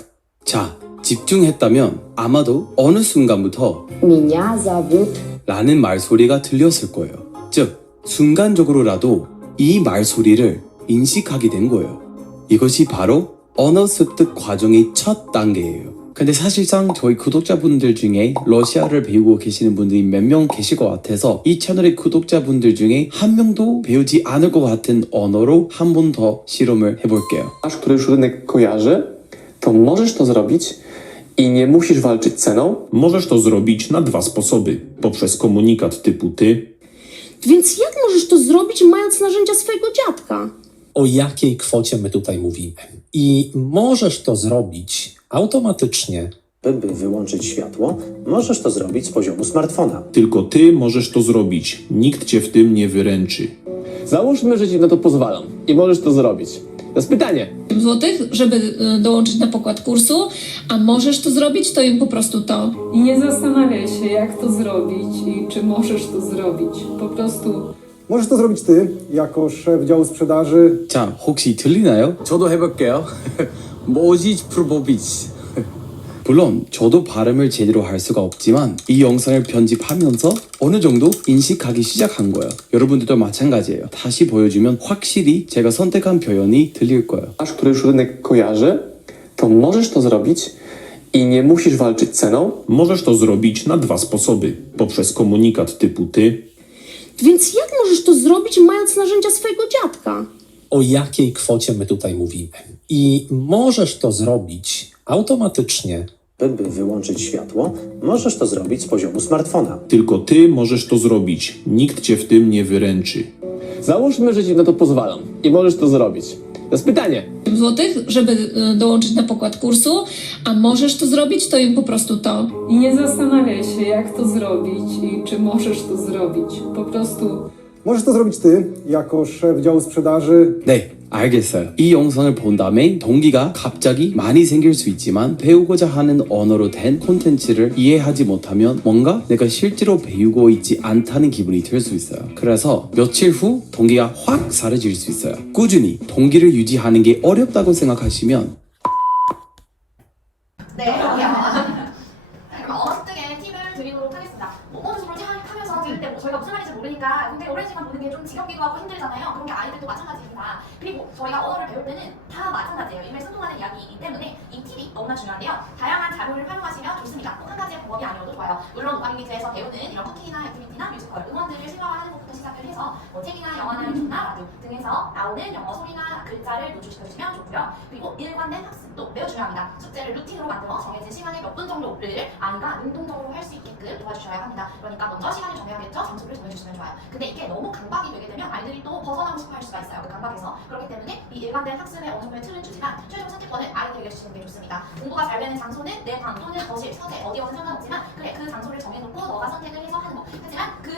자, 집중했다면 아마도 어느 순간부터 Меня зовут. 라는 말소리가 들렸을 거예요. 즉, 순간적으로라도 이 말소리를 인식하게 된 거예요. 이것이 바로 언어 습득 과정의 첫 단계예요. 근데 사실상 저희 구독자분들 중에 러시아를 배우고 계시는 분들이 몇 명 계실 것 같아서 이 채널의 구독자분들 중에 한 명도 배우지 않을 것 같은 언어로 한 번 더 실험을 해볼게요. Który już rynek kojarzy, to możesz to zrobić i nie musisz walczyć ceną. Możesz to zrobić na dwa sposoby. Poprzez komunikat typu ty, Więc jak możesz to zrobić, mając narzędzia swojego dziadka? O jakiej kwocie my tutaj mówimy? I możesz to zrobić automatycznie. By wyłączyć światło, możesz to zrobić z poziomu smartfona. tylko ty możesz to zrobić. Nikt cię w tym nie wyręczy. Załóżmy, że ci na to pozwalam i możesz to zrobić. To jest pytanie. Złotych, żeby dołączyć na pokład kursu, a możesz to zrobić, to im po prostu to. I nie zastanawiaj się, jak to zrobić i czy możesz to zrobić. Po prostu Możesz to zrobić ty, jako szef działu sprzedaży. 자, 혹시 들리나요? 저도 해볼게요. 뭐지 프로보비치. 물론 저도 발음을 제대로 할 수가 없지만 이 영상을 편집하면서 어느 정도 인식하기 시작한 거예요. 여러분들도 마찬가지예요. 다시 보여주면 확실히 제가 선택한 표현이 들릴 거예요. Który już rynek kojarzy, to możesz to zrobić i nie musisz walczyć ceną. Możesz to zrobić na dwa sposoby. Poprzez komunikat typu ty, Więc jak możesz to zrobić, mając narzędzia swojego dziadka? O jakiej kwocie my tutaj mówimy? I możesz to zrobić automatycznie. By wyłączyć światło, możesz to zrobić z poziomu smartfona. Tylko ty możesz to zrobić. Nikt cię w tym nie wyręczy. Załóżmy, że ci na to pozwalam i możesz to zrobić. To jest pytanie. Złotych, żeby dołączyć na pokład kursu, a możesz to zrobić, to im po prostu to. I nie zastanawiaj się, jak to zrobić i czy możesz to zrobić. Po prostu Możesz to zrobić ty, jako szef działu sprzedaży. 네, 알겠어요. 이 영상을 본 다음에 동기가 갑자기 많이 생길 수 있지만 배우고자 하는 언어로 된 콘텐츠를 이해하지 못하면 뭔가 내가 실제로 배우고 있지 않다는 기분이 들 수 있어요. 그래서 며칠 후 동기가 확 사라질 수 있어요. 꾸준히 동기를 유지하는 게 어렵다고 생각하시면 네, 그러면 언어 습득에 팁을 드리도록 하겠습니다. 모든 수를 하면서 들을 때 저희가 무슨 말인지 모르니까 근데 오랜 시간 보는 게 좀 지겹기도 하고 힘들잖아요. 그런 게 아이들도 마찬가지입니다. 그리고 저희가 언어를 배울 때는 다 마찬가지예요. 일매 소통하는 이야기이기 때문에 이 팁이 너무나 중요한데요. 다양한 자료를 활용하시면 좋습니다. 꼭 한 가지의 방법이 아니어도 좋아요. 물론 우방기제에서 배우는 이런 커티나 액티비티나 뮤지컬, 음원들을 실력화하는 것부터 시작을 해서 책이나 영화나 유튜브나 라디오 등에서 나오는 영어 소리나 글자를 노출시켜주시면 좋고요. 그리고 일관된 학습도 매우 중요합니다. 숙제를 루틴으로 만들어 정해진 시간에 몇 분 정도를 아이가 능동적으로 할 수 있게끔 도와주셔야 합니다. 그러니까 먼저 시간을 정해야겠죠. 장소를 정해주시면 좋아요. 근데 이게 너무 강박이 되게 되면 아이들이 또 벗어나고 싶어 할 수가 있어요. 그 강박에서. 그렇기 때문에 이 일관된 학습에 어느 정도의 틀은 주지만 최종 선택권을 아이들에게 주시는 게 좋습니다. 공부가 잘 되는 장소는 내 방 또는 거실, 서재 어디여든 상관없지만 그래 그 장소를 정해놓고 너가 선택을 해서 하는 거. 하지만 그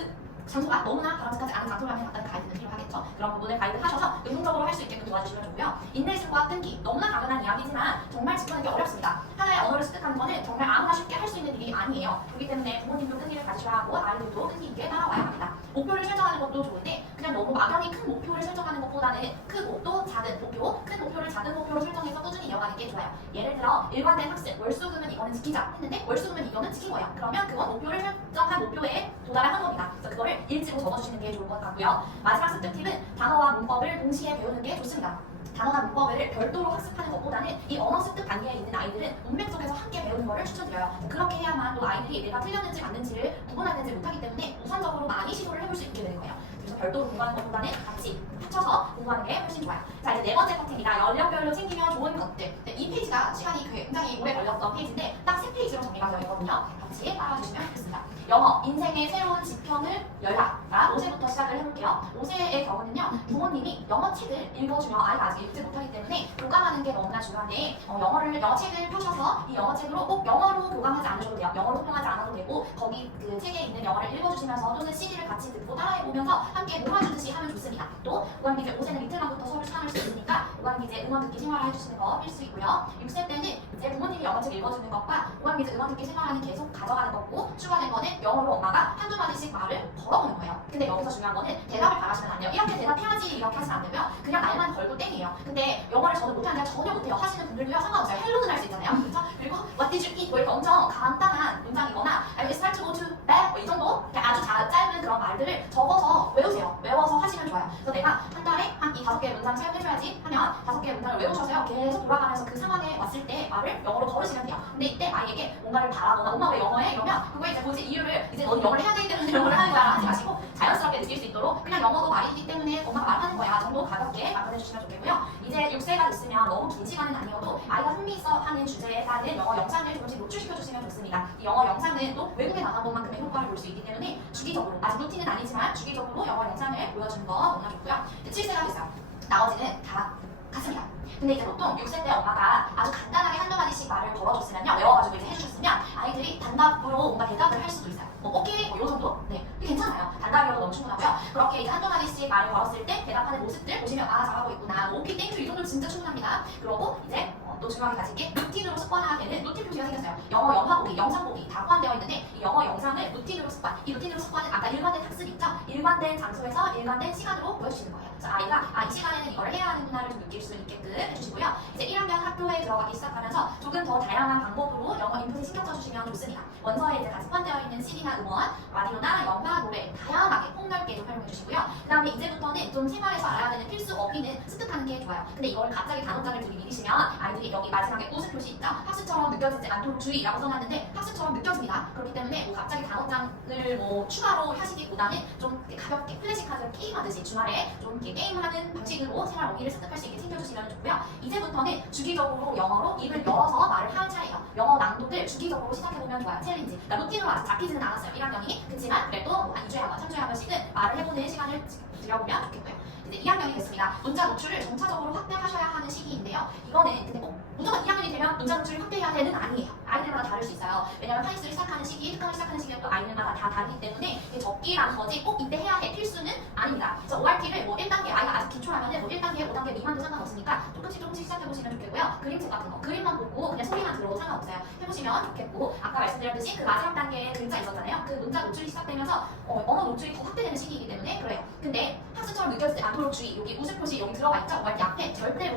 장소가 너무나 바람직하지 않은 장소라면 약간 가이드는 필요하겠죠. 그런 부분을 가이드하셔서 능동적으로 할 수 있게끔 도와주시면 좋고요. 인내심과 끈기, 너무나 당연한 이야기지만 정말 지키는 게 어렵습니다. 하나의 언어를 습득하는 거는 정말 아무나 쉽게 할 수 있는 일이 아니에요. 그렇기 때문에 부모님도 끈기를 가지셔야 하고 아이들도 끈기 있게 따라와야 합니다. 목표를 설정하는 것도 좋은데 그냥 너무 막연히 큰 목표를 설정하는 것보다는 크고 또 작은 목표, 큰 목표를 작은 목표로 설정해서 꾸준히 이어가는 게 좋아요. 예를 들어 일관된 학습, 월수금은 이거는 지키자 했는데 월수금은 이거는 지킨 거예요. 그러면 그건 목표를 설정한 목표에 도달한 겁니다. 그래서 그거를 일지로 적어주시는 게 좋을 것 같고요. 마지막 습득 팁은 단어와 문법을 동시에 배우는 게 좋습니다. 단어나 문법을 별도로 학습하는 것보다는 이 언어 습득 단계에 있는 아이들은 문맥 속에서 함께 배우는 것을 추천드려요. 그렇게 해야만 또 아이들이 내가 틀렸는지 맞는지를 구분하는지 못하기 때문에 우선적으로 많이 시도를 해볼 수 있게 되는 거예요. 그래서 별도로 공부하는 것보다는 같이 합쳐서 공부하는 게 훨씬 좋아요. 자, 이제 네 번째 파트입니다. 연령별로 챙기면 좋은 것들. 이 페이지가 시간이 굉장히 오래 걸렸던 페이지인데 딱 3페이지로 정리가 되어 있거든요. 같이 따라주시면 좋겠습니다. 영어, 인생의 새로운 지평을 열라. 5세부터 시작을 해볼게요. 5세의 경우는요, 부모님이 영어 책을 읽어주면 아이가 아직 읽지 못하기 때문에 교감하는 게 너무나 중요한데 영어 책을 펴셔서 이 영어 책으로 꼭 영어로 교감하지 않으셔도 돼요. 영어로 소통하지 않아도 되고 거기 그 책에 있는 영어를 읽어주시면서 또는 CD를 같이 듣고 따라해보면서 함께 놀아주듯이 하면 좋습니다. 또 우방기제 5세는 이틀만부터 수업을 시작할 수 있으니까 우방기제 음원 듣기 생활을 해주시는 거 필수이고요. 6세 때는 이제 부모님이 영어 책 읽어주는 것과 우방기제 음원 듣기 생활하는 계속 가져가는 거고 추가된 거는 영어로 엄마가 한두 마디씩 말을 걸어보는 거예요. 근데 여기서 중요한 거는 대답을 바라시면 안 돼요. 이렇게 대답해야지 이렇게 하시면 안 되고요. 그냥 말만 걸고 땡이에요. 근데 영어를 저는 못하는데 전혀 못해요 하시는 분들도요 상관없어요. 헬로는 할 수 있잖아요. 그렇죠? 그리고 What did you eat? 뭐 이렇게 엄청 간단한 문장이거나 아니면 It's time to go to bed? 뭐 이 정도 아주 짧은 그런 말들을 적어서 외우세요. 외워서 하시면 좋아요. 그래서 내가 한 달에 한 이 5개의 문장 사용해줘야지 하면 5개의 문장을 외우셔서요. 계속 돌아가면서 그 상황에 왔을 때 말을 영어로 걸으시면 돼요. 근데 이때 아이에게 뭔가를 바라거나 엄마 왜 영어해? 이러면 그거에 이제 굳이 이유를 이제 너는 영어를 해야 되기 때문에 영어를 하는 거야 하지 마시고 자연스럽게 느낄 수 있도록 그냥 영어도 말이기 때문에 엄마가 말하는 거야 정도 가볍게 말씀해 주시면 좋겠고요. 이제 6세가 됐으면 너무 긴 시간은 아니어도 아이가 흥미있어하는 주제에 따른 영어 영상을 조금씩 노출시켜 주시면 좋습니다. 이 영어 영상은 또 외국에 나간 것만큼의 효과를 볼 수 있기 때문에 주기적으로 아직 루틴은 아니지만 주기적으로 영어 영상을 보여주는 거 너무나 좋고요. 이제 7세가 됐어요. 나머지는 다 같습니다. 근데 이제 보통 6세 때 엄마가 아주 간단하게 한두 마디씩 말을 걸어줬으면요. 외워가지고 이제 해주셨으면 아이들이 단답으로 뭔가 대답을 할 수도 있어요. 오케이, 요 정도? 네, 괜찮아요. 단답이어도 너무 충분하고요. 그렇게 이제 한두 마디씩 말을 걸었을 때 대답하는 모습들 보시면 아, 잘하고 있구나. 오케이, 땡큐. 이 정도면 진짜 충분합니다. 그러고 이제 또 중요하게 가진 게 루틴으로 습관화가 되는 루틴 표시가 생겼어요. 영어 영화 보기, 영상 보기 다 포함되어 있는데 이 영어 영상을 루틴으로 습관. 이 루틴으로 습관은 아까 일관된 학습 있죠? 일관된 장소에서 일관된 시간으로 보여주시는 거예요. 그래서 아이가 이 시간에는 이걸 해야 하는구나를 좀 느낄 수 있게끔 해주시고요. 이제 1학년 학교에 들어가기 시작하면서 조금 더 다양한 방법으로 영어 인풋에 신경 써주시면 좋습니다. 원서에 이제 같이 포함되어 있는 CD나 음원, 라디오나 영화, 노래 다양하게 폭넓게 좀 활용해 주시고요. 그 다음에 이제부터는 좀 생활에서 알아야 되는 필수 어휘는 습득하는 게 좋아요. 근데 이걸 갑자기 단어장을 들이밀으시면 아이들이 여기 마지막에 웃음 표시 있죠? 학습처럼 느껴지지 않도록 주의라고 써놨는데 학습처럼 느껴집니다. 그렇기 때문에 뭐 갑자기 단어장을 뭐 추가로 하시기보다는 좀 이렇게 가볍게 플래시카드 게임하듯이 주말에 좀 이렇게 게임하는 방식으로 생활 어기를 습득할 수 있게 챙겨주시면 좋고요. 이제부터는 주기적으로 영어로 입을 열어서 말을 할 차례예요. 영어 낭독을 주기적으로 시작해보면 좋아요. 챌린지. 그러니까 루틴으로 아직 잡히지는 않았어요. 1학년이. 그렇지만 그래도 뭐한 2주에 한 번, 3주에 한 번씩은 말을 해보는 시간을 드려보면 좋겠고요. 이제 2학년이 됐습니다. 문자 노출을 점차적으로 확대하셔야 하는 시기인데요. 이거는 근데 꼭 무조건 2학년이 되면 문자 노출을 확대해야 되는 아니에요. 아이들마다 다를 수 있어요. 왜냐면 파닉스를 시작하는 시기, 특강을 시작하는 시기가 또 아이들마다 다 다르기 때문에 적기라는 거지 꼭 이때 해야 해 필수는 아닙니다. 그래서 ORT를 뭐 1단계 아이가 아직 기초라면은 뭐 1단계, 5단계 미만도 상관없으니까 조금씩 조금씩 시작해보시면 좋겠고요. 그림책 같은 거, 그림만 보고 그냥 소리만 들어도 상관없어요. 해보시면 좋겠고 아까 말씀드렸듯이 그 마지막 단계에 글자 있었잖아요. 그 문자 노출이 시작되면서 언어 노출이 더 확대되는 시기이기 때문에 그래요. 근데 학습처럼 느껴지지 않도록 주의. 여기 웃음 표시 여기 들어가 있죠? ORT 앞에 절대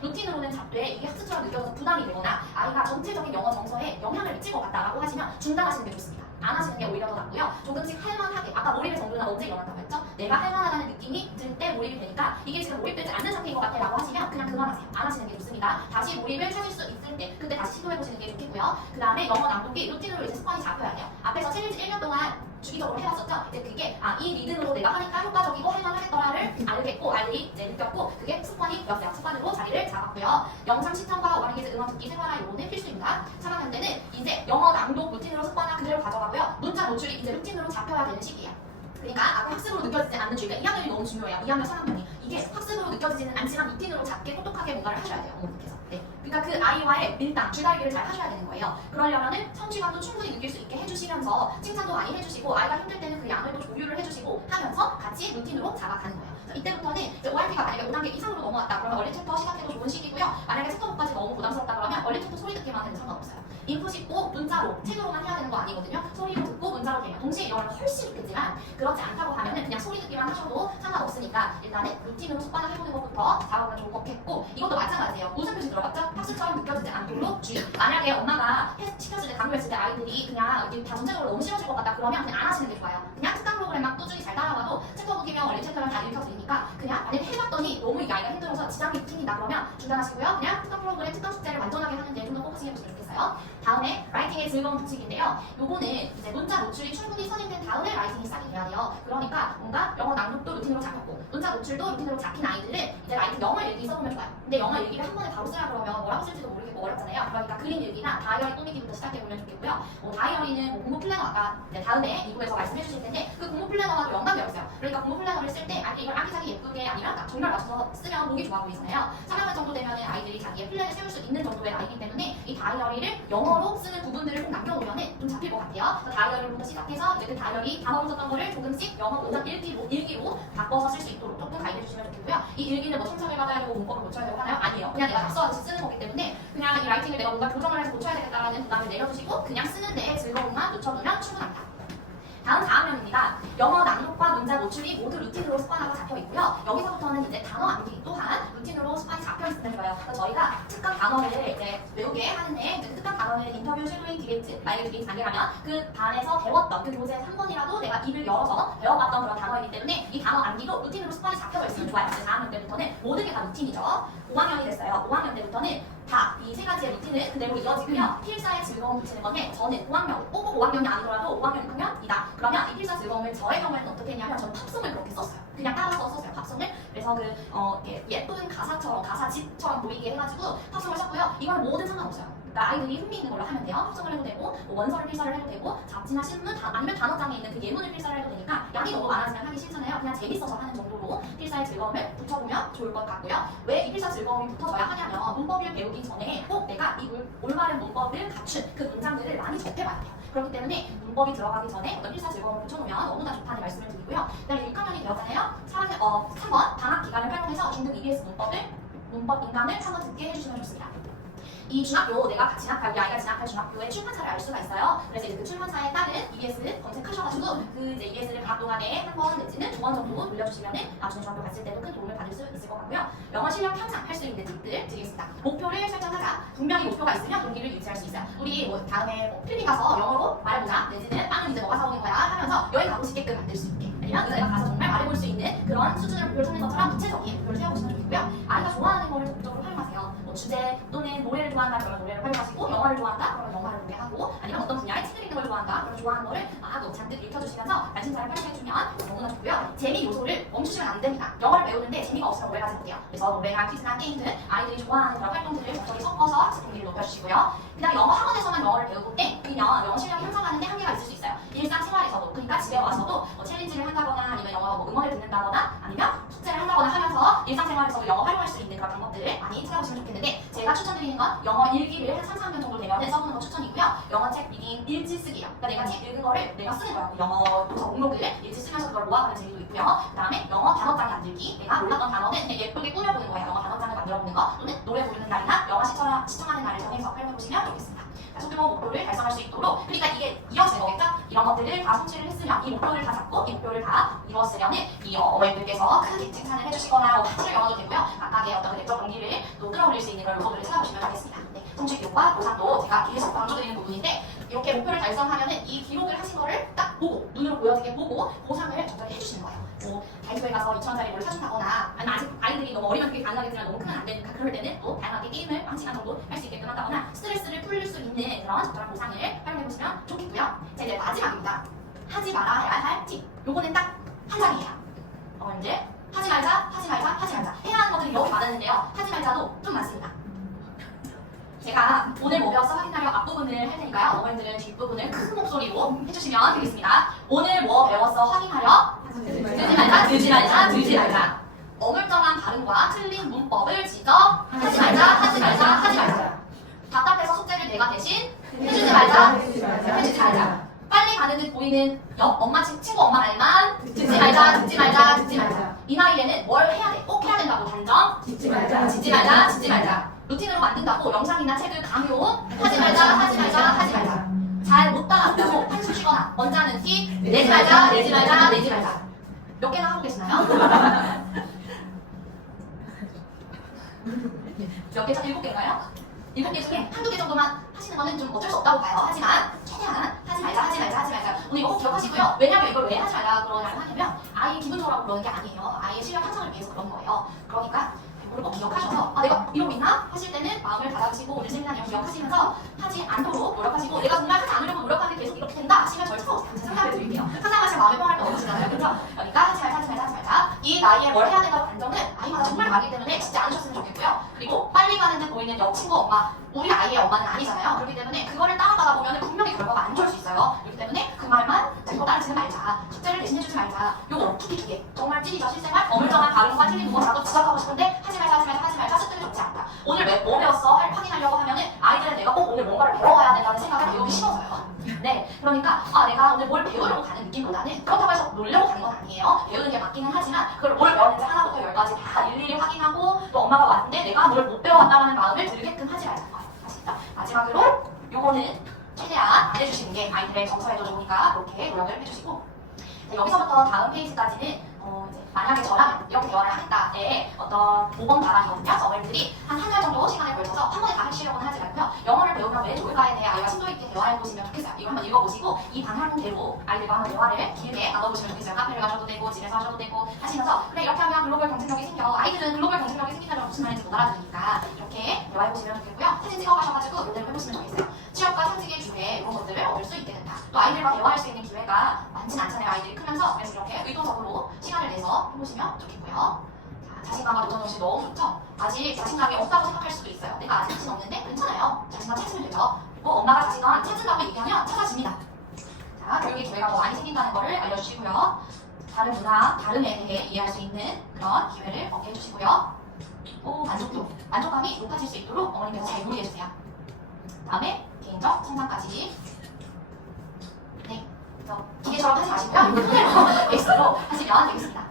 루틴으로는 잡되 이게 학습처럼 느껴져서 부담이 되거나 아이가 전체적인 영어 정서에 영향을 미칠 것 같다라고 하시면 중단하시는 게 좋습니다. 안 하시는 게 오히려 더 낫고요. 조금씩 할만하게, 아까 몰입의 정도는 언제 일어난다고 했죠? 내가 할만하다는 느낌이 들 때 몰입이 되니까 이게 지금 몰입되지 않는 상태인 것 같아 라고 하시면 그냥 그만하세요. 안 하시는 게 좋습니다. 다시 몰입을 찾을 수 있을 때 그때 다시 시도해보시는 게 좋겠고요. 그 다음에 영어 낭독이 루틴으로 이제 습관이 잡혀야 돼요. 앞에서 챌린지 1년 동안 주기적으로 해왔었죠? 이제 그게 이 리듬으로 내가 하니까 효과적이고 할만하겠더라를 알겠고 아이들이 이제 느꼈고 그게 습관이 되었어요. 습관으로 자리를 잡았고요. 영상 시청과 오가리기즈 음악 듣기 생활화 요거는 필수입니다. 3학년 때는 이제 영어 낭독 루틴으로 습관화 그대로 가져가고요. 문자 노출이 이제 루틴으로 잡혀야 되는 시기예요. 그러니까 아까 학습으로 느껴지지 않는 주의가 2학년이 너무 중요해요. 2학년, 3학년이. 이게 학습으로 느껴지지는 않지만 루틴으로 작게 똑똑하게 뭔가를 하셔야 돼요. 어머니께서. 네. 그러니까 그 아이와의 밀당, 줄다리기를 잘 하셔야 되는 거예요. 그러려면은 성취감도 충분히 느낄 수 있게 해주시면서 칭찬도 많이 해주시고 아이가 힘들 때는 그 양을 또 조율을 해주시고 하면서 같이 루틴으로 잡아가는 거예요. 그래서 이때부터는 이제 ORT가 만약에 5단계 이상으로 넘어왔다 그러면 얼리 챕터 시작해도 좋은 시기고요. 만약에 챕터부까지 너무 부담스럽다 그러면 얼리 챕터 소리 듣기만 해도 상관없어요. 인풋 꼭 문자로, 책으로만 해야 되는 거 아니거든요. 소리로 듣고 문자로 되면 동시에 영어를 훨씬 있겠지만 그렇지 않다고 하면은 그냥 소리 듣기만 하셔도 상관없으니까 일단은 루틴으로 습관을 해보는 것부터 잡아보면 좋을 것 같겠고 이것도 마찬가지예요. 웃음 표시 들어갔죠? 학습처럼 느껴지지 않도록 주의. 만약에 엄마가 시켰을 때 강요했을 때 아이들이 그냥 이게 다 전체적으로 너무 싫어질 것 같다 그러면 그냥 안 하시는 게 좋아요. 그냥 특강 프로그램만 꾸준히 잘 따라가도 챕터 보기면 원래 챕터를 다 읽혀드리니까 그냥 만약에 해봤더니 너무 이게 아이가 힘들어서 지장이 생긴다 그러면 중단하시고요. 그냥 특강 프로그램 특강 숙제를 완전하게 하는데 좀 더 포커싱 해보시면 좋겠어요. 다음에 라이팅의 즐거운 규칙인데요. 요거는 이제 문자 노출이 충분히 선행된 다음에 라이팅이 시작이 돼야 돼요. 그러니까 뭔가 영어 낭독도 루틴으로 잡혔고 문자 노출도 루틴으로 잡힌 아이들은 이제 라이팅 영어 일기 써보면 좋아요. 근데 영어 일기를 한 번에 바로 쓰라 그러면 뭐라고 쓸지도 모르겠고 어렵잖아요. 그러니까 그림 일기나 다이어리 꾸미기부터 시작해보면 좋겠고요. 다이어리는 뭐 공부 플래너 아까 이제 다음에 2부에서 말씀해 주실 텐데 그 공부 플래너와도 연관되어 있어요. 그러니까 공부 플래너를 쓸 때 이걸 아기자기 예쁘게 아니라 정말 맞춰서 쓰면 보기 좋아 보이잖아요. 3학년 정도 되면 아이들이 자기의 플랜을 세울 수 있는 정도의 나이기 때문에 이 다이어리를 영어로 쓰는 부분들을 꼭 남겨놓으면 좀 잡힐 것 같아요. 그래서 다이어리부터 시작해서 이제 그 다이어리 단어로 썼던 거를 조금씩 영어 오전 일기로 바꿔서 쓸 수 있도록 조금 가이드 해주시면 좋겠고요. 이 일기는 뭐 첨삭을 받아야 되고 문법을 고쳐야 되고 하나요? 아니에요. 그냥 내가 낙서하듯이 쓰는 거기 때문에 그냥 이 라이팅을 내가 뭔가 교정을 해서 고쳐야 되겠다라는 부담을 내려주시고 그냥 쓰는데 즐거움만 놓쳐두면 충분합니다. 다음 4학년입니다. 영어 낭독과 문자 노출이 모두 루틴으로 습관화가 잡혀 있고요. 여기서부터는 이제 단어 암기 또한 루틴으로 습관이 잡혀 있으면 좋아요. 그래서 저희가 특강 단어를 이제 외우게 하는데 이제 특강 단어는 인터뷰, 쉐도잉, 디베이트, 만약에 디베이트 단계라면 그 반에서 배웠던 그 교재에서 한 번이라도 내가 입을 열어서 배워봤던 그런 단어이기 때문에 이 단어 암기도 루틴으로 습관이 잡혀져 있으면 좋아요. 이제 4학년 때부터는 모든 게 다 루틴이죠. 5학년이 됐어요. 5학년 때부터는 다 이 세 가지의 루틴은 그대로 이어지고요. 필사의 즐거움을 붙이는 건데 저는 5학년, 꼭 5학년이 아니더라도 5학년 6학년이다. 그러면 이 필사 즐거움을 저의 경우에는 어떻게 했냐면 저는 팝송을 그렇게 썼어요. 그냥 따라서 썼어요. 팝송을. 그래서 예쁜 가사처럼 가사집처럼 보이게 해가지고 팝송을 썼고요. 이건 뭐든 상관없어요. 그러니까 아이들이 흥미 있는 걸로 하면 돼요. 팝송을 해도 되고 뭐 원서를 필사를 해도 되고 잡지나 신문 아니면 단어장에 있는 그 예문을 필사를 해도 되니까 양이 너무 많아지면 하기 싫잖아요. 그냥 재밌어서 하는 정도로 필사의 즐거움을 붙여보면 좋을 것 같고요. 왜 이 필사 즐거움이 붙어져야 하냐면 문법을 배우기 전에 꼭 내가 이 올바른 문법을 갖춘 그 문장들을 많이 접해봐야 돼요. 그렇기 때문에 문법이 들어가기 전에 어떤 필사 즐거움을 붙여놓으면 너무나 좋다는 말씀을 드리고요. 그다음에 6학년이 되었잖아요. 3번 방학 기간을 활용해서 중등 EBS 문법 인강을 한번 듣게 해주시면 좋습니다. 이 중학교 내가 우리 아이가 진학할 중학교의 출판사를 알 수가 있어요. 그래서 이제 그 출판사에 따른 EBS 검색하셔가지고 그 이제 EBS를 방학 동안에 한 번 내지는 2번 정도 돌려주시면은 나중에 중학교 갔을 때도 큰 도움을 받을 수 있을 것 같고요. 영어 실력 향상 할 수 있는 팁들 드리겠습니다. 목표를 설정하자. 분명히 목표가 있으면 동기를 유지할 수 있어요. 우리 뭐 다음에 필리핀 가서 영어로 말해보자. 내지는 빵은 이제 너가 사오는 거야 하면서 여행 가고 싶게끔 만들 수 있게. 아니면 내가 가서 정말 말해볼 수 있는 그런 수준의 목표를 찾는 것처럼 구체적인 목표를 세워보시면 좋겠고요. 아이가 좋아하는 거를 적극적으로 활용하세요. 뭐 주제 또는 노래를 좋아한다 그러면 노래를 활용하시고 영화를 좋아한다 그러면 영화를 보게 하고 아니면 어떤 분야의 책을 읽는 걸 좋아한다 그러면 좋아하는 거를 막 잔뜩 읽혀주시면서 말씀자를 활용해주면 너무나 좋고요. 재미 요소를 멈추시면 안 됩니다. 영어를 배우는데 재미가 없으면 오래 가지 못해요. 그래서 노래나 퀴즈나 게임 등 아이들이 좋아하는 그런 활동들을 적절히 섞어서 집중력을 높여주시고요. 그다음에 영어 학원에서만 영어를 배우고 땡이면 영어 실력이 향상하는데 한계가 있을 수 있어요. 일상생활에서도 그러니까 집에 와서도 챌린지를 한다거나 아니면 영어 음원을 듣는다거나 아니면 숙제를 한다거나 하면서 일상생활에서도 영어 활용할 수 있는 그런 방법들을 많이 찾아보시면 좋겠는데 제가 추천드리는 건 영어 일기를 한 3-4년 정도 되면 써보는 거 추천이고요. 영어 책 리딩 일지 쓰기요. 그러니까 내가 책 읽은 거를 내가 쓰는 거예요. 영어 도서 목록을 일지 쓰면서 그걸 모아가는 재미도 있고요. 그 다음에 영어 단어장 만들기. 내가 몰랐던 단어는 예쁘게 꾸며보는 거예요. 영어 단어장을 만들어보는 거 또는 노래 부르는 날이나 영화 시청하는 날을 정해서 활용해보시면 좋겠습니다. 소규모 목표를 달성할 수 있도록 그러니까 이게 이어지는 거겠죠? 이런 것들을 다 성취를 했으면 이 목표를 다 잡고 이 목표를 다 이루었으면은 이 어머님들께서 크게 칭찬을 해주시거나 사실 영어도 되고요. 각각의 어떤 그 내적 동기를 또 끌어올릴 수 있는 그런 요소들을 찾아보시면 좋겠습니다. 네, 성취 기록과 보상도 제가 계속 강조드리는 부분인데 이렇게 목표를 달성하면은 이 기록을 하신 거를 딱 보고 눈으로 보여지게 보고 보상을 적절히 해주시는 거예요. 뭐 다이소에 가서 2,000원짜리 뭘 사준다거나 아니면 아직 아이들이 너무 어리면 그게 가능하겠지만 너무 크면 안 되니까 그럴 때는 또 다양하게 게임을 한 시간 정도 할 수 있게끔 한다거나 스트레스를 풀릴 수 있는 그런 적절한 보상을 활용해보시면 좋겠고요. 자 이제 마지막입니다. 하지 말아야 할 팁. 요거는 딱 한 장이에요. 이제 하지 말자. 해야 하는 것들이 너무 많았는데요. 하지 말자도 좀 많습니다. 제가 오늘 뭐 배웠어 확인하려 앞부분을 할 테니까요. 어머님들은 뒷부분을 큰 목소리로 해주시면 되겠습니다. 오늘 뭐 배웠어 확인하려 들지 말자. 어물쩡한 발음과 틀린 문법을 지적 하지 말자. 답답해서 숙제를 내가 대신 해주지 말자. 빨리 가는 듯 보이는 옆 엄마 친구 엄마 말만 듣지 말자. 이 나이에는 뭘 해야 돼? 꼭 해야 된다고 단정 짓지 말자. 루틴으로 만든다고 영상이나 책을 강요하지 말자. 잘 못 따라한다고 한숨 쉬거나 먼저 하는 티 내지 말자. 몇 개나 하고 계시나요? 몇 개죠? 7개인가요? 7개 중에 한두 개 정도만 하시는 거는 좀 어쩔 수 없다고 봐요. 하지만 최대한 하지 말자. 오늘 이거 꼭 기억하시고요. 왜냐면 이걸 왜 하지 말라 그러냐고 하냐면 아이 기분 좋으라고 그러는 게 아니에요. 아이의 실력 향상을 위해서 그런 거예요. 그러니까 이걸 꼭 기억하셔서 내가 이러고 있나? 하실 때는 마음을 다잡으시고 오늘 세미나 내용 기억하시면서 하지 않도록 노력하시고 내가 정말 하지 않으려고 노력하는데 계속 이렇게 된다 하시면 저를 찾아오세요. 상담해 드릴게요. 상담하시면 마음의 평화를 또 얻으시잖아요. 그렇죠? 그러니까 하지 말자. 이 나이에 뭘 해야 된다고 단정은 아이마다 정말 다르기 때문에 짓지 않으셨으면 좋겠고요. 그리고 빨리 가는 듯 보이는 옆 친구 엄마 우리 아이의 엄마는 아니잖아요. 그렇기 때문에 그거를 따라가다 보면 분명히 결과가 안 좋을 수 있어요. 그렇기 때문에 그 말만 듣고 따르지는 말자. 숙제를 대신 해주지 말자. 요거 두 개. 정말 찐이죠. 실생활 어물쩡한 발음과 틀린 문법이라도 지적하고 싶은데 하지 말자. 습득이 좋지 않다. 오늘 뭐 배웠어? 확인하려고 하면은 아이들은 내가 꼭 오늘 뭔가를 배워야 된다는 생각을 배우기 싫어서요. 네, 그러니까 내가 오늘 뭘 배우려고 가는 느낌보다는 그렇다고 해서 놀려고 가는 건 아니에요. 배우는 게 맞기는 하지만 그걸 뭘 배웠는지 하나부터 10까지 다 일일이 확인하고 또 엄마가 왔는데 내가 뭘 못 배워왔다는 마음을 들게끔 하지 말자는 거예요. 아시죠? 마지막으로 요거는 최대한 안 해주시는 게 아이들의 정서에도 좋으니까 그렇게 노력을 해주시고 여기서부터 다음 페이지까지는 이제 만약에 저라면 이렇게 대화를 하겠다에 어떤 모범 답안이거든요. 어머님들이 한 달 정도 시간을 걸쳐서 한 번에 다 하시려고는 하지 말고요. 영어를 배우면 왜 좋을까에 대해 아이와 심도 있게 대화해보시면 좋겠어요. 이거 한번 읽어보시고 이 방향대로 아이들과 한번 대화를 길게 나눠보시면 좋겠어요. 카페를 가셔도 되고 집에서 하셔도 되고 하시면서 그래 이렇게 하면 글로벌 경쟁력이 생겨. 아이들은 글로벌 경쟁력이 생긴다는 무슨 말인지 못 알아들으니까 이렇게 대화해보시면 좋겠고요. 사진 찍어가셔가지고 이대로 해보시면 좋겠어요. 취업과 현직의 기회 이런 것들을 얻을 수 있게 된다. 또 아이들과 대화할 수 있는 기회가 많진 않잖아요. 아이들이 크면서 그래서 이렇게 의도적으로 시간을 내서 해보시면 좋겠고요. 자신감과 도전 없이 너무 좋죠? 아직 자신감이 없다고 생각할 수도 있어요. 내가 아직 자신 없는데 괜찮아요. 자신감 찾으면 되죠. 그리고 엄마가 자신감 찾는다고 얘기하면 찾아집니다. 자, 교육의 기회가 더 많이 생긴다는 거를 알려주시고요. 다른 문화, 다름에 대해 이해할 수 있는 그런 기회를 얻게 해주시고요. 또 만족감이 높아질 수 있도록 어머님께서 잘 요리해주세요. 다음에 개인적 성장까지. 네, 그래서 기계처럼 하지 마시고요. 그대로 베이스로 하시면 되겠습니다.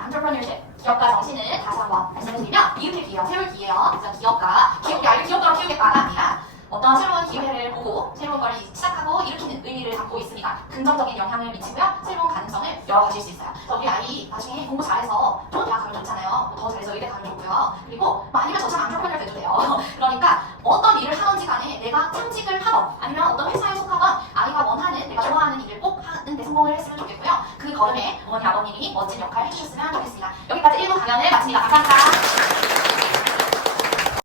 entrepreneurship, 기업가 정신을 다시 한번 말씀드리면 이웃의 기회와 세울 기회요. 그래서 기업가, 아이를 기업가로 키우겠다가 아니라 어떤 새로운 기회를 보고 새로운 걸 시작하고 일으키는 의미를 담고 있으니까 긍정적인 영향을 미치고요. 새로운 가능성을 열어가실 수 있어요. 우리 아이 나중에 공부 잘해서 좋은 대학 가면 좋잖아요. 더 잘해서 의대 가면 좋고요. 그리고 아니면 저처럼 안트레프레너 돼도 돼요. 그러니까 어떤 일을 하든지 간에 내가 창직을 하건 아니면 어떤 회사에 속하건 아이가 원하는 내가 좋아하는 일을 꼭 하는 데 성공을 했으면 좋겠고요. 그 걸음에 어머니 아버님이 멋진 역할을 해주셨으면 좋겠습니다. 여기까지 1부 강연을 마칩니다. 감사합니다.